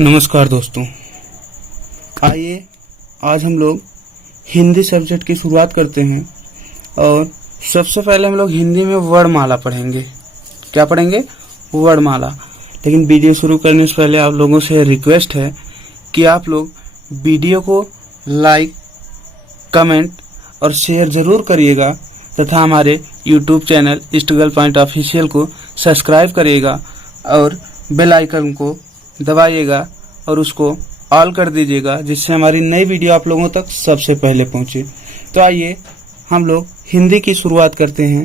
नमस्कार दोस्तों, आइए आज हम लोग हिंदी सब्जेक्ट की शुरुआत करते हैं। और सबसे पहले हम लोग हिंदी में वर्णमाला पढ़ेंगे। क्या पढ़ेंगे? वर्णमाला। लेकिन वीडियो शुरू करने से पहले आप लोगों से रिक्वेस्ट है कि आप लोग वीडियो को लाइक, कमेंट और शेयर ज़रूर करिएगा तथा हमारे YouTube channel struggle point official को सब्सक्राइब करिएगा और बेल आइकन को दबाइएगा और उसको ऑल कर दीजिएगा, जिससे हमारी नई वीडियो आप लोगों तक सबसे पहले पहुंचे। तो आइए हम लोग हिंदी की शुरुआत करते हैं।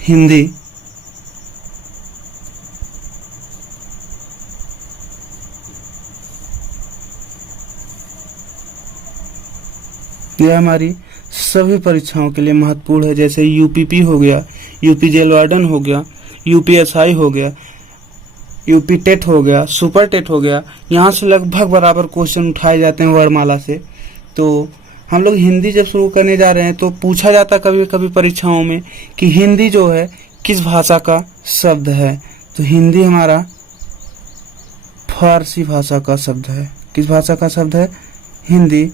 हिंदी यह हमारी सभी परीक्षाओं के लिए महत्वपूर्ण है, जैसे यूपीपी हो गया, यूपी जेल वार्डन हो गया, यूपीएसआई हो गया, यूपी टेट हो गया, सुपर टेट हो गया। यहाँ से लगभग बराबर क्वेश्चन उठाए जाते हैं वर्णमाला से। तो हम लोग हिंदी जब शुरू करने जा रहे हैं तो पूछा जाता कभी कभी परीक्षाओं में कि हिंदी जो है किस भाषा का शब्द है। तो हिंदी हमारा फारसी भाषा का शब्द है। किस भाषा का शब्द है? हिंदी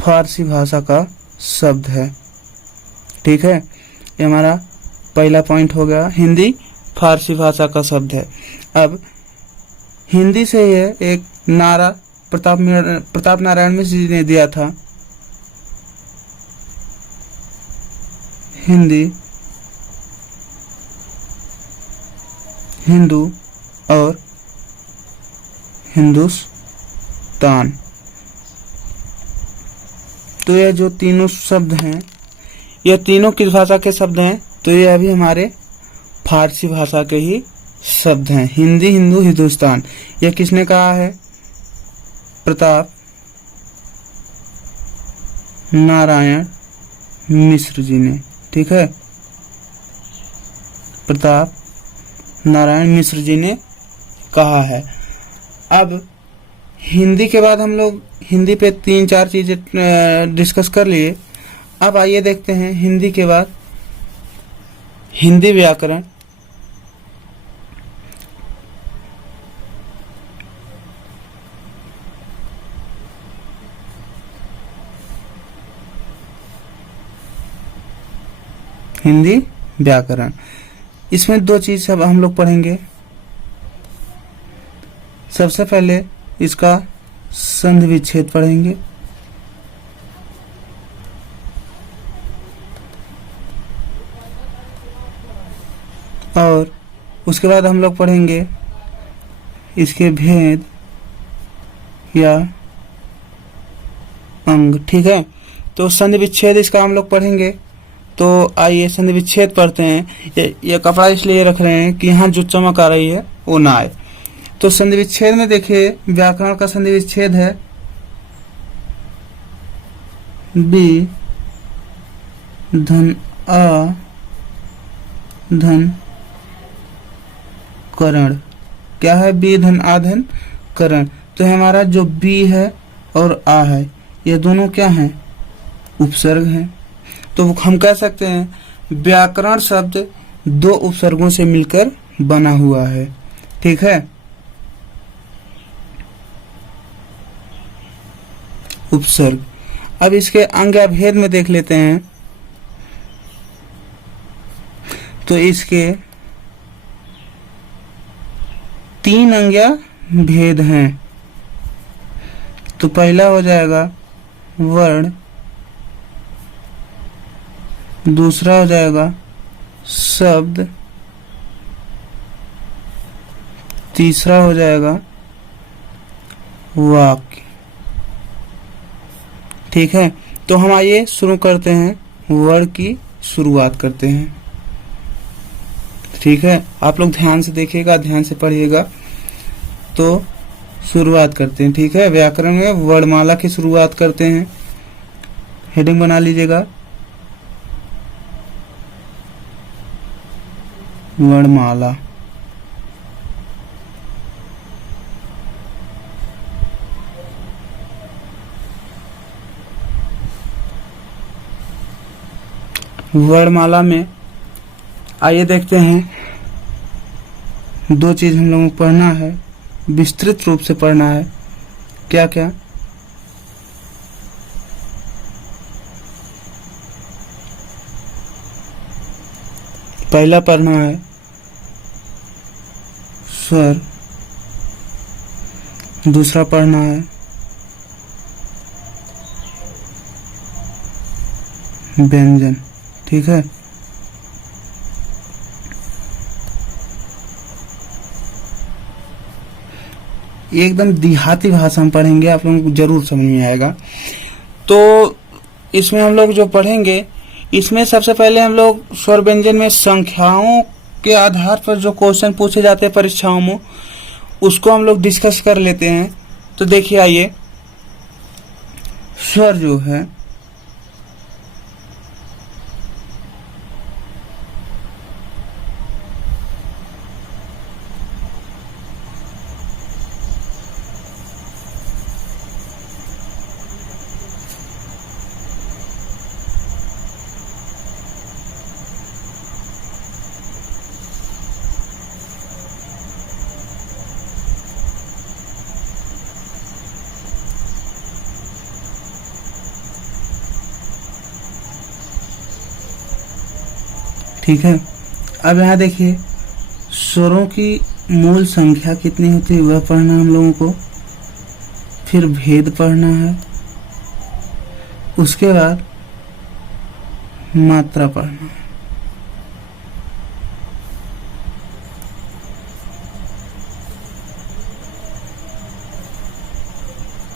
फारसी भाषा का शब्द है। ठीक है, ये हमारा पहला पॉइंट हो गया, हिंदी फारसी भाषा का शब्द है। अब हिंदी से यह एक नारा प्रताप नारायण मिश्र जी ने दिया था, हिंदी हिंदू और हिंदुस्तान। तो यह जो तीनों शब्द हैं, यह तीनों किस भाषा के शब्द हैं? तो ये अभी हमारे फारसी भाषा के ही शब्द हैं। हिंदी, हिंदू, हिंदुस्तान। यह किसने कहा है? प्रताप नारायण मिश्र जी ने। ठीक है, प्रताप नारायण मिश्र जी ने कहा है। अब हिंदी के बाद हम लोग हिंदी पे 3-4 चीजें डिस्कस कर लिए। अब आइए देखते हैं हिंदी के बाद हिंदी व्याकरण। हिंदी व्याकरण, इसमें 2 चीज सब हम लोग पढ़ेंगे। सबसे पहले इसका संधि विच्छेद पढ़ेंगे, और उसके बाद हम लोग पढ़ेंगे इसके भेद या अंग। ठीक है, तो संधि विच्छेद इसका हम लोग पढ़ेंगे। तो आइए संधि विच्छेद पढ़ते हैं। ये कपड़ा इसलिए रख रहे हैं कि यहाँ जो चमक आ रही है वो ना आए। तो संधि विच्छेद में देखिए, व्याकरण का संधि विच्छेद है बी धन आ धन करण। क्या है? बी धन आ धन करण। तो हमारा जो बी है और आ है, ये दोनों क्या हैं? उपसर्ग हैं। तो हम कह सकते हैं व्याकरण शब्द 2 उपसर्गों से मिलकर बना हुआ है। ठीक है, उपसर्ग। अब इसके अंग या भेद में देख लेते हैं। तो इसके 3 अंग या भेद हैं। तो पहला हो जाएगा वर्ण, दूसरा हो जाएगा शब्द, तीसरा हो जाएगा वाक्य। ठीक है, तो हम आइए शुरू करते हैं, वर्ण की शुरुआत करते हैं। ठीक है, आप लोग ध्यान से देखिएगा, ध्यान से पढ़िएगा। तो शुरुआत करते हैं। ठीक है, व्याकरण में वर्णमाला की शुरुआत करते हैं। हेडिंग बना लीजिएगा, वर्णमाला। वर्णमाला में आइए देखते हैं दो चीज हम लोगों को पढ़ना है, विस्तृत रूप से पढ़ना है। क्या क्या? पहला पढ़ना है स्वर, दूसरा पढ़ना है व्यंजन। ठीक है, एकदम देहाती भाषा में पढ़ेंगे, आप लोगों को जरूर समझ में आएगा। तो इसमें हम लोग जो पढ़ेंगे, इसमें सबसे पहले हम लोग स्वर व्यंजन में संख्याओं के आधार पर जो क्वेश्चन पूछे जाते हैं परीक्षाओं में, उसको हम लोग डिस्कस कर लेते हैं। तो देखिए, आइए, स्वर जो है ठीक है। अब यहाँ देखिए, स्वरों की मूल संख्या कितनी होती है वह पढ़ना हम लोगों को, फिर भेद पढ़ना है, उसके बाद मात्रा पढ़ना है।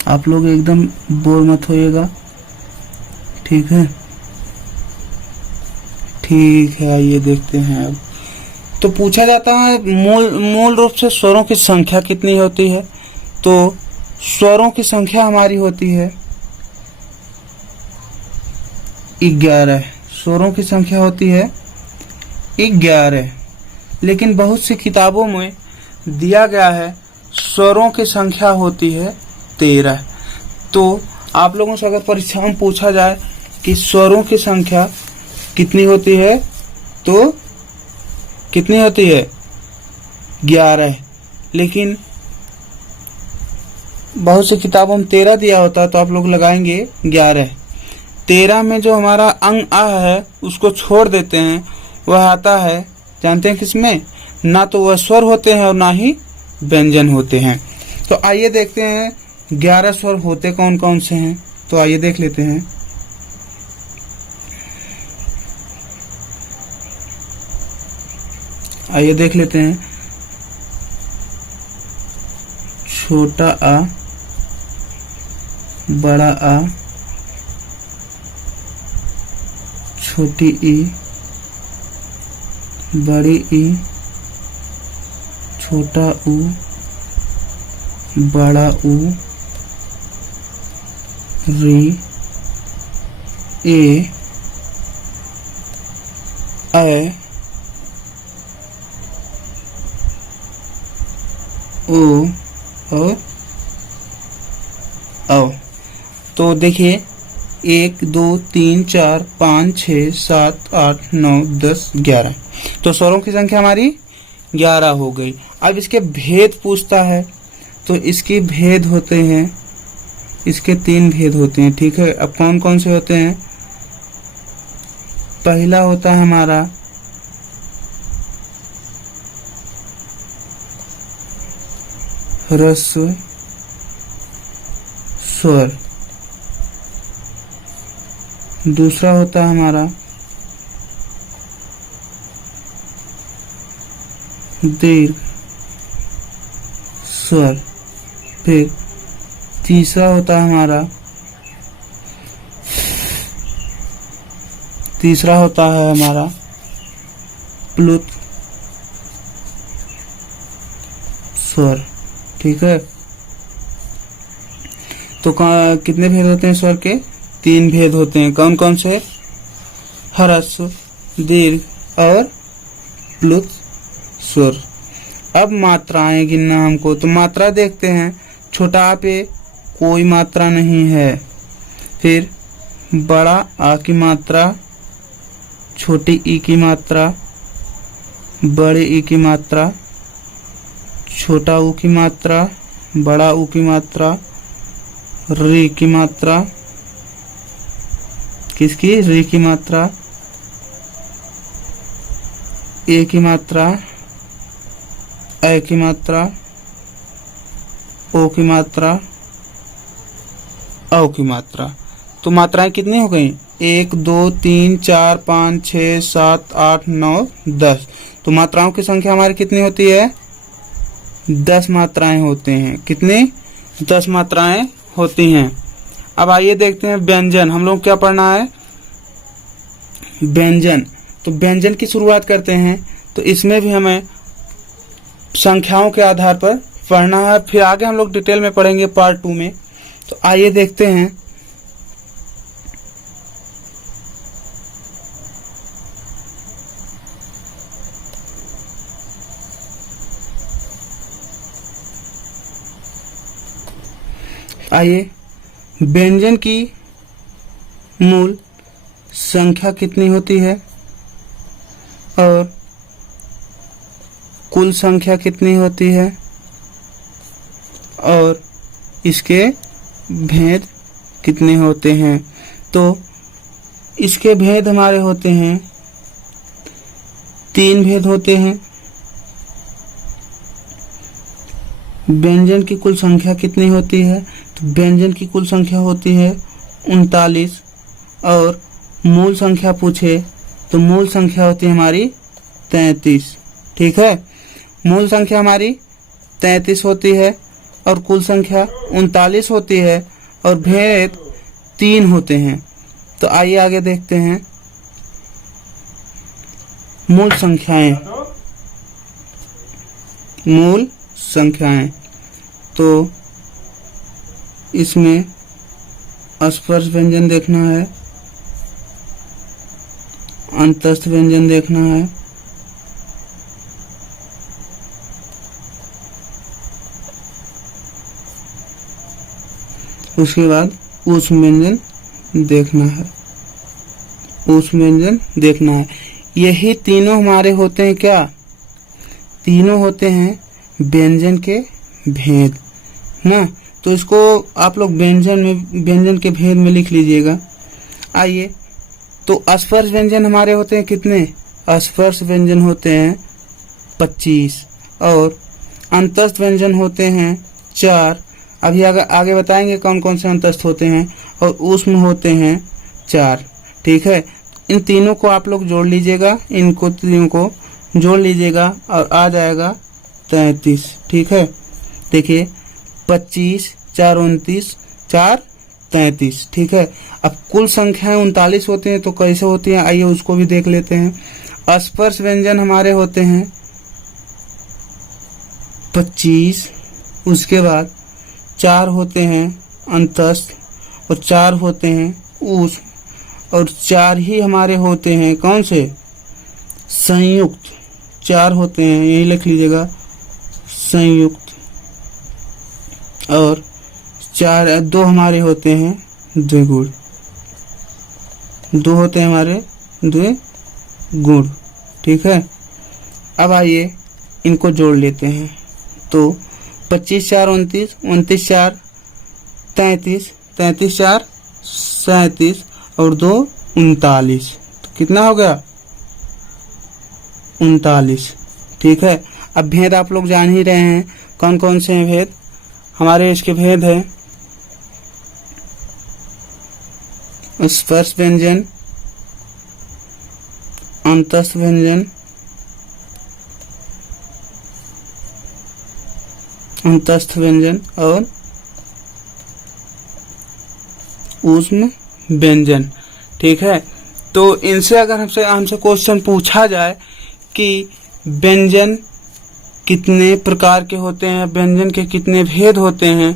आप लोग एकदम बोर मत होइएगा, ठीक है? ठीक है, आइए देखते हैं। अब तो पूछा जाता है मूल रूप से स्वरों की संख्या कितनी होती है। तो स्वरों की संख्या हमारी होती है 11। स्वरों की संख्या होती है 11, लेकिन बहुत सी किताबों में दिया गया है स्वरों की संख्या होती है 13। तो आप लोगों से अगर परीक्षा में पूछा जाए कि स्वरों की संख्या कितनी होती है, तो कितनी होती है? 11, लेकिन बहुत सी किताबों में 13 दिया होता है, तो आप लोग लगाएंगे 11। 13 में जो हमारा अंग आ है उसको छोड़ देते हैं, वह आता है, जानते हैं किसमें? ना तो वह स्वर होते हैं और ना ही व्यंजन होते हैं। तो आइए देखते हैं 11 स्वर होते कौन कौन से हैं। तो आइए देख लेते हैं। आइए देख लेते हैं। छोटा आ, बड़ा आ, छोटी ई, बड़ी ई, छोटा ऊ, बड़ा ऊ, री, ए, ऐ, ओ और औ। तो देखिए, 1 2 3 4 5 6 7 8 9 10 11। तो स्वरों की संख्या हमारी 11 हो गई। अब इसके भेद पूछता है, तो इसके भेद होते हैं, इसके 3 भेद होते हैं। ठीक है, अब कौन कौन से होते हैं? पहला होता है हमारा ह्रस्व स्वर, दूसरा होता है हमारा दीर्घ स्वर, फिर तीसरा होता है हमारा प्लुत स्वर। ठीक है, तो कितने भेद होते हैं स्वर के? 3 भेद होते हैं। कौन कौन से? ह्रस्व, दीर्घ और प्लुत स्वर। अब मात्राएं गिनना हमको, तो मात्रा देखते हैं। छोटा आ पे कोई मात्रा नहीं है, फिर बड़ा आ की मात्रा, छोटी ई की मात्रा, बड़े ई की मात्रा छोटा ऊ की मात्रा, बड़ा ऊ की मात्रा, री की मात्रा, किसकी, री की मात्रा, ए की मात्रा, ए की मात्रा, ओ की मात्रा, औ की मात्रा। तो मात्राएं कितनी हो गई, 1 2 3 4 5 6 7 8 9 10। तो मात्राओं की संख्या हमारी कितनी होती है, 10 मात्राएं होते हैं। कितनी, 10 मात्राएं होती हैं। अब आइए देखते हैं व्यंजन। हम लोग क्या पढ़ना है, व्यंजन। तो व्यंजन की शुरुआत करते हैं। तो इसमें भी हमें संख्याओं के आधार पर पढ़ना है, फिर आगे हम लोग डिटेल में पढ़ेंगे पार्ट 2 में। तो आइए देखते हैं। आइए, व्यंजन की मूल संख्या कितनी होती है और कुल संख्या कितनी होती है और इसके भेद कितने होते हैं। तो इसके भेद हमारे होते हैं, 3 भेद होते हैं। व्यंजन की कुल संख्या कितनी होती है, तो व्यंजन की कुल संख्या होती है 39। और मूल संख्या पूछे तो मूल संख्या होती है हमारी 33। ठीक है, मूल संख्या हमारी 33 होती है और कुल संख्या 39 होती है और भेद 3 होते हैं। तो आइए आगे देखते हैं मूल संख्याएं। मूल संख्याएं, तो इसमें स्पर्श व्यंजन देखना है, अंतस्थ व्यंजन देखना है, उसके बाद ऊष्म व्यंजन देखना है। ऊष्म व्यंजन देखना है। यही तीनों हमारे होते हैं क्या, तीनों होते हैं व्यंजन के भेद ना। तो इसको आप लोग व्यंजन के भेद में लिख लीजिएगा। आइए, तो स्पर्श व्यंजन हमारे होते हैं कितने, स्पर्श व्यंजन होते हैं 25 और अंतस्थ व्यंजन होते हैं 4। अभी आगे बताएंगे कौन कौन से अंतस्थ होते हैं। और ऊष्म होते हैं 4। ठीक है, इन तीनों को आप लोग जोड़ लीजिएगा, इनको तीनों को जोड़ लीजिएगा और आ जाएगा 33। ठीक है, देखिए 25 4 29 4 33। ठीक है, अब कुल संख्याएं 39 होती हैं, तो कैसे होती हैं आइए उसको भी देख लेते हैं। स्पर्श व्यंजन हमारे होते हैं 25, उसके बाद 4 होते हैं अंतस्थ और 4 होते हैं ऊष्म और 4 ही हमारे होते हैं कौन से, संयुक्त। 4 होते हैं, यही लिख लीजिएगा संयुक्त। और 2 हमारे होते हैं द्विगुण। 2 होते हैं हमारे द्विगुण। ठीक है, अब आइए इनको जोड़ लेते हैं। तो 25 4 29, 29 4 33, 33 4 37 और 2 39। तो कितना हो गया, 39। ठीक है, अब भेद आप लोग जान ही रहे हैं कौन कौन से हैं भेद हमारे। इसके भेद है स्पर्श व्यंजन, अंतस्थ व्यंजन, अंतस्थ व्यंजन और ऊष्म व्यंजन। ठीक है, तो इनसे अगर हमसे क्वेश्चन पूछा जाए कि व्यंजन कितने प्रकार के होते हैं, व्यंजन के कितने भेद होते हैं,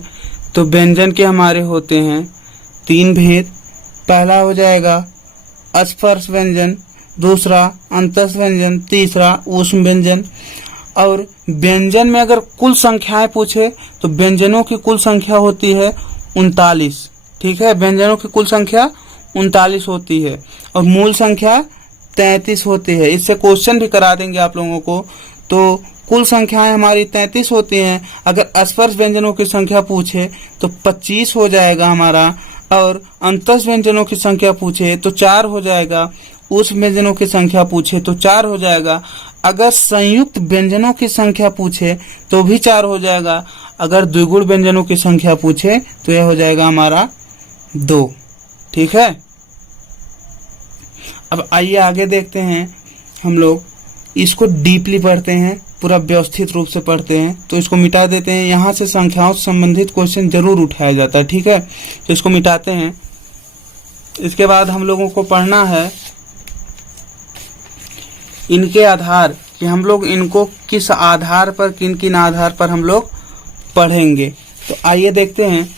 तो व्यंजन के हमारे होते हैं 3 भेद। पहला हो जाएगा स्पर्श व्यंजन, दूसरा अंतस्थ व्यंजन, तीसरा ऊष्म व्यंजन। और व्यंजन में अगर कुल संख्याएं पूछे तो व्यंजनों की कुल संख्या होती है 39। ठीक है, व्यंजनों की कुल संख्या 39 होती है और मूल संख्या 33 होती है। इससे क्वेश्चन भी करा देंगे आप लोगों को। तो कुल संख्याएं हमारी 33 होती हैं। अगर स्पर्श व्यंजनों की संख्या पूछे तो 25 हो जाएगा हमारा, और अंतस व्यंजनों की संख्या पूछे तो 4 हो जाएगा, उस व्यंजनों की संख्या पूछे तो 4 हो जाएगा। अगर संयुक्त व्यंजनों की संख्या पूछे तो भी 4 हो जाएगा। अगर द्विगुण व्यंजनों की संख्या पूछे तो यह हो जाएगा हमारा 2। ठीक है, अब आइए आगे देखते हैं। हम लोग इसको डीपली पढ़ते हैं, पूरा व्यवस्थित रूप से पढ़ते हैं। तो इसको मिटा देते हैं। यहाँ से संख्याओं से संबंधित क्वेश्चन जरूर उठाया जाता है। ठीक है, तो इसको मिटाते हैं। इसके बाद हम लोगों को पढ़ना है इनके आधार, कि हम लोग इनको किस आधार पर, किन किन आधार पर हम लोग पढ़ेंगे। तो आइए देखते हैं।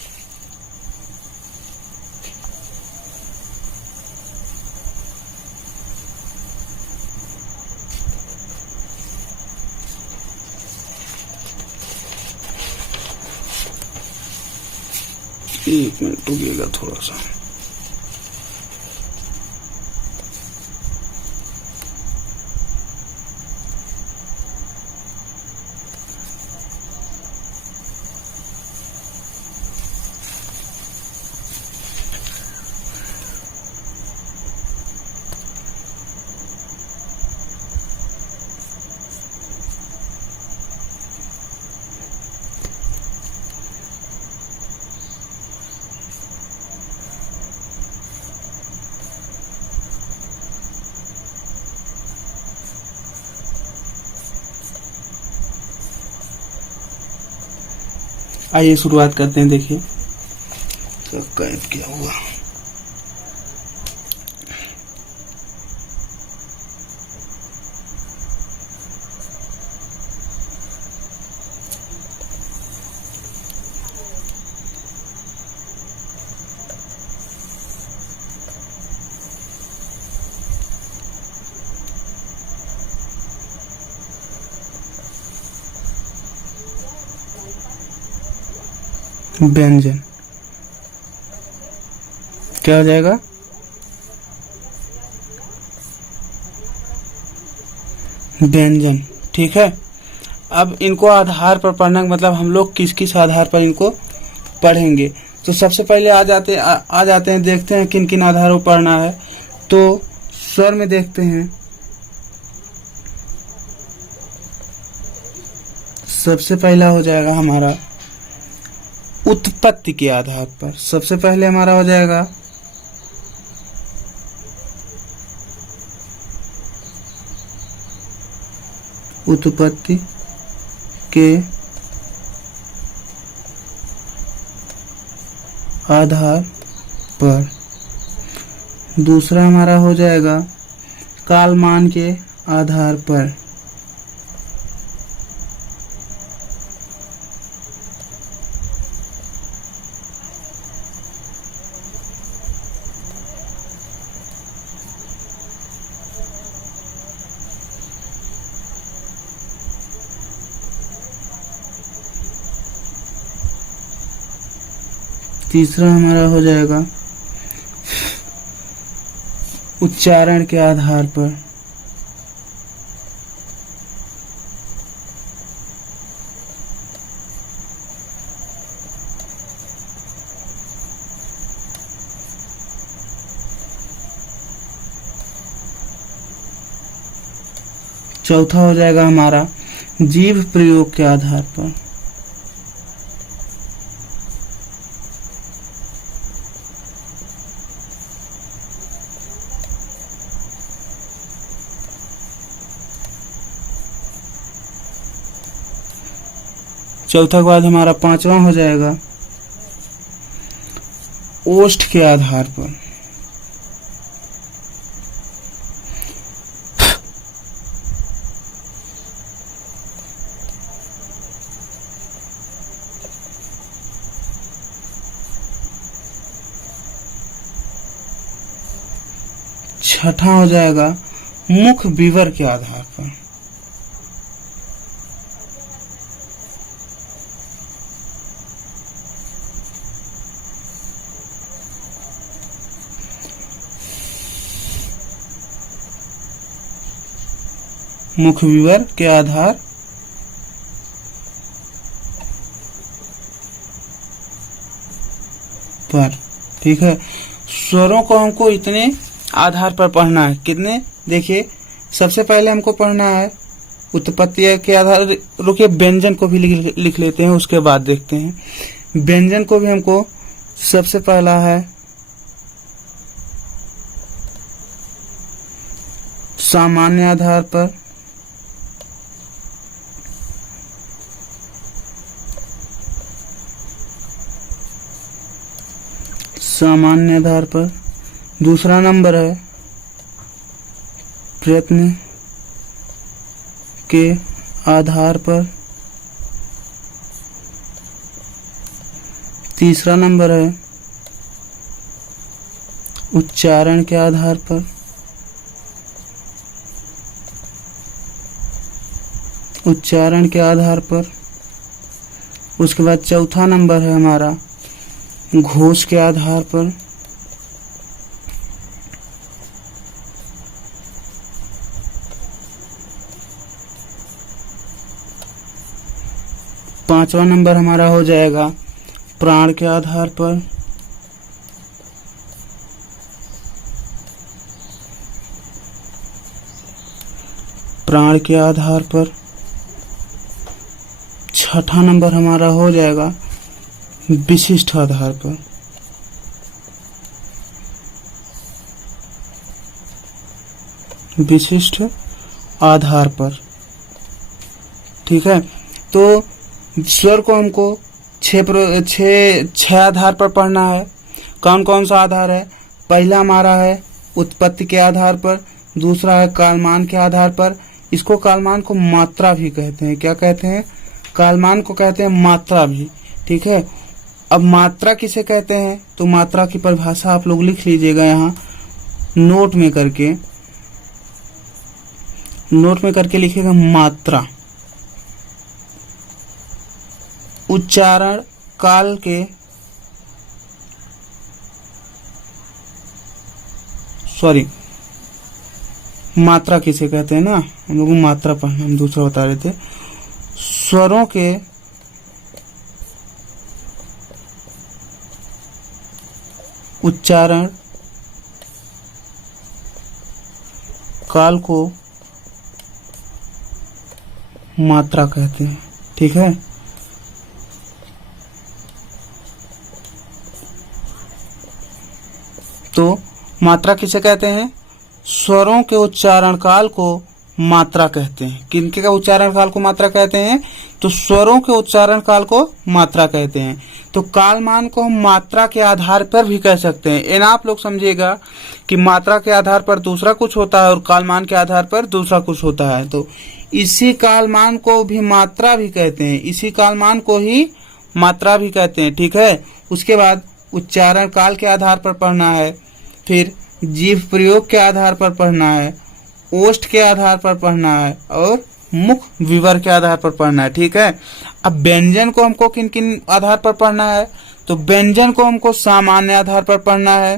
एक मिनट रुकिएगा थोड़ा सा। आइए शुरुआत करते हैं। देखिए गायब क्या हुआ। व्यंजन क्या हो जाएगा? व्यंजन। ठीक है, अब इनको आधार पर पढ़ना का मतलब हम लोग किस किस आधार पर इनको पढ़ेंगे। तो सबसे पहले आ जाते हैं, देखते हैं किन किन आधारों पर पढ़ना है। तो स्वर में देखते हैं। सबसे पहला हो जाएगा हमारा उत्पत्ति के आधार पर। सबसे पहले हमारा हो जाएगा उत्पत्ति के आधार पर। दूसरा हमारा हो जाएगा कालमान के आधार पर। तीसरा हमारा हो जाएगा उच्चारण के आधार पर। चौथा हो जाएगा हमारा जीव प्रयोग के आधार पर। चौथा के बाद हमारा पांचवा हो जाएगा ओष्ठ के आधार पर। छठा हो जाएगा मुख विवर के आधार पर। मुख्य विवर के आधार पर। ठीक है, स्वरों को हमको इतने आधार पर पढ़ना है। कितने? देखिए, सबसे पहले हमको पढ़ना है उत्पत्ति के आधार। रुकिए, व्यंजन को भी लिख लेते हैं, उसके बाद देखते हैं। व्यंजन को भी हमको सबसे पहला है सामान्य आधार पर, सामान्य आधार पर। दूसरा नंबर है प्रयत्न के आधार पर। तीसरा नंबर है उच्चारण के आधार पर। उच्चारण के आधार पर। उसके बाद चौथा नंबर है हमारा घोष के आधार पर। पांचवा नंबर हमारा हो जाएगा प्राण के आधार पर। प्राण के आधार पर। छठा नंबर हमारा हो जाएगा विशिष्ट आधार पर। विशिष्ट आधार पर। ठीक है, तो स्वर को हमको छह आधार पर पढ़ना है। कौन कौन सा आधार है? पहला हमारा है उत्पत्ति के आधार पर। दूसरा है कालमान के आधार पर। इसको कालमान को मात्रा भी कहते हैं। क्या कहते हैं? कालमान को कहते हैं मात्रा भी। ठीक है, अब मात्रा किसे कहते हैं? तो मात्रा की परिभाषा आप लोग लिख लीजिएगा यहाँ नोट में करके। नोट में करके लिखिएगा मात्रा उच्चारण काल के मात्रा किसे कहते हैं ना, हम लोग मात्रा पढ़ना, हम दूसरा बता रहे थे। स्वरों के उच्चारण काल को मात्रा कहते हैं। ठीक है, तो मात्रा किसे कहते हैं? स्वरों के उच्चारण काल को मात्रा कहते हैं। किनके का उच्चारण काल को मात्रा कहते हैं? तो स्वरों के उच्चारण काल को मात्रा कहते हैं। तो कालमान को हम मात्रा के आधार पर भी कह सकते हैं। इन आप लोग समझिएगा कि मात्रा के आधार पर दूसरा कुछ होता है और कालमान के आधार पर दूसरा कुछ होता है। तो इसी कालमान को भी मात्रा भी कहते हैं। इसी कालमान को ही मात्रा भी कहते हैं। ठीक है, उसके बाद उच्चारण काल के आधार पर पढ़ना है, फिर जीव प्रयोग के आधार पर पढ़ना है, ओष्ठ के आधार पर पढ़ना है और मुख विवर के आधार पर पढ़ना है। ठीक है, अब व्यंजन को हमको किन किन आधार पर पढ़ना है? तो व्यंजन को हमको सामान्य आधार पर पढ़ना है,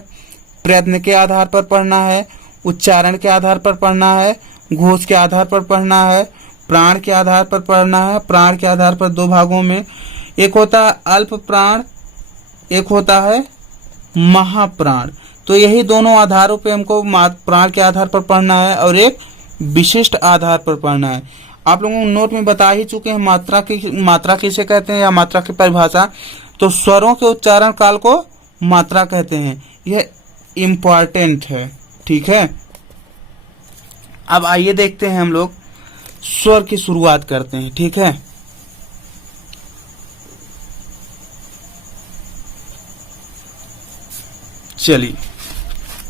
प्रयत्न के आधार पर पढ़ना है, उच्चारण के आधार पर पढ़ना है, घोष के आधार पर पढ़ना है, प्राण के आधार पर पढ़ना है। प्राण के आधार पर दो भागों में, एक होता है अल्प प्राण, एक होता है महाप्राण। तो यही दोनों आधारों पे हमको प्राण के आधार पर पढ़ना है और एक विशिष्ट आधार पर पढ़ना है। आप लोगों को नोट में बता ही चुके हैं मात्रा किसे कहते हैं या मात्रा की परिभाषा। तो स्वरों के उच्चारण काल को मात्रा कहते हैं, यह इम्पोर्टेंट है। ठीक है, अब आइए देखते हैं हम लोग स्वर की शुरुआत करते हैं। ठीक है, चलिए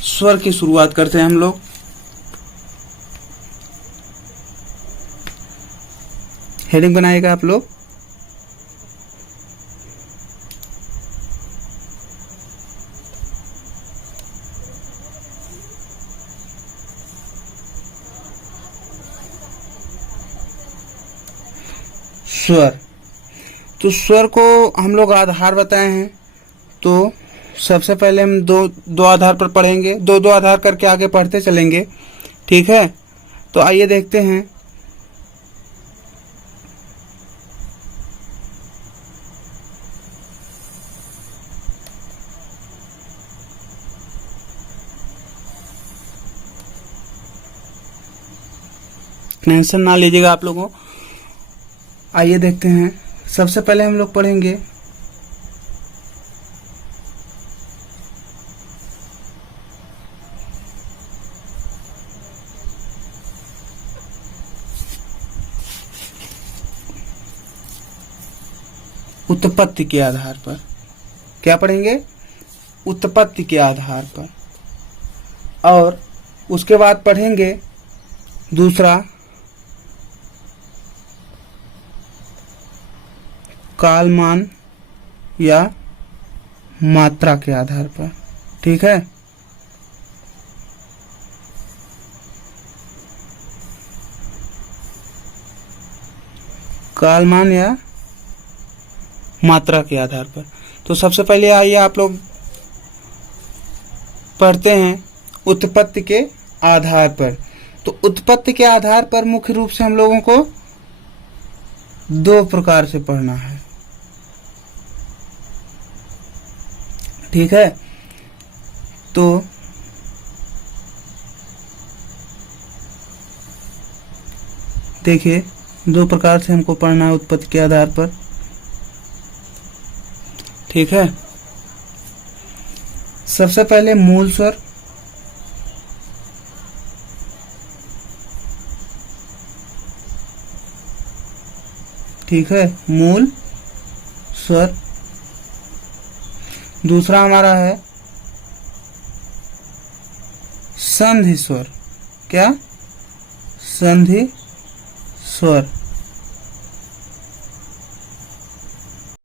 स्वर की शुरुआत करते हैं हम लोग। हेडिंग बनाएगा आप लोग। स्वर, तो स्वर को हम लोग आधार बताए हैं। तो सबसे पहले हम दो आधार पर पढ़ेंगे, दो आधार करके आगे पढ़ते चलेंगे। ठीक है, तो आइए देखते हैं टेंशन ना लीजिएगा आप लोगों। आइए देखते हैं। सबसे पहले हम लोग पढ़ेंगे उत्पत्ति के आधार पर। क्या पढ़ेंगे? उत्पत्ति के आधार पर। और उसके बाद पढ़ेंगे दूसरा कालमान या मात्रा के आधार पर। ठीक है। कालमान या मात्रा के आधार पर। तो सबसे पहले आइए आप लोग पढ़ते हैं उत्पत्ति के आधार पर। तो उत्पत्ति के आधार पर मुख्य रूप से हम लोगों को दो प्रकार से पढ़ना है। ठीक है। तो देखिए, दो प्रकार से हमको पढ़ना है उत्पत्ति के आधार पर। ठीक है। सबसे पहले मूल स्वर। ठीक है, मूल स्वर। दूसरा हमारा है संधि स्वर। क्या? संधि स्वर।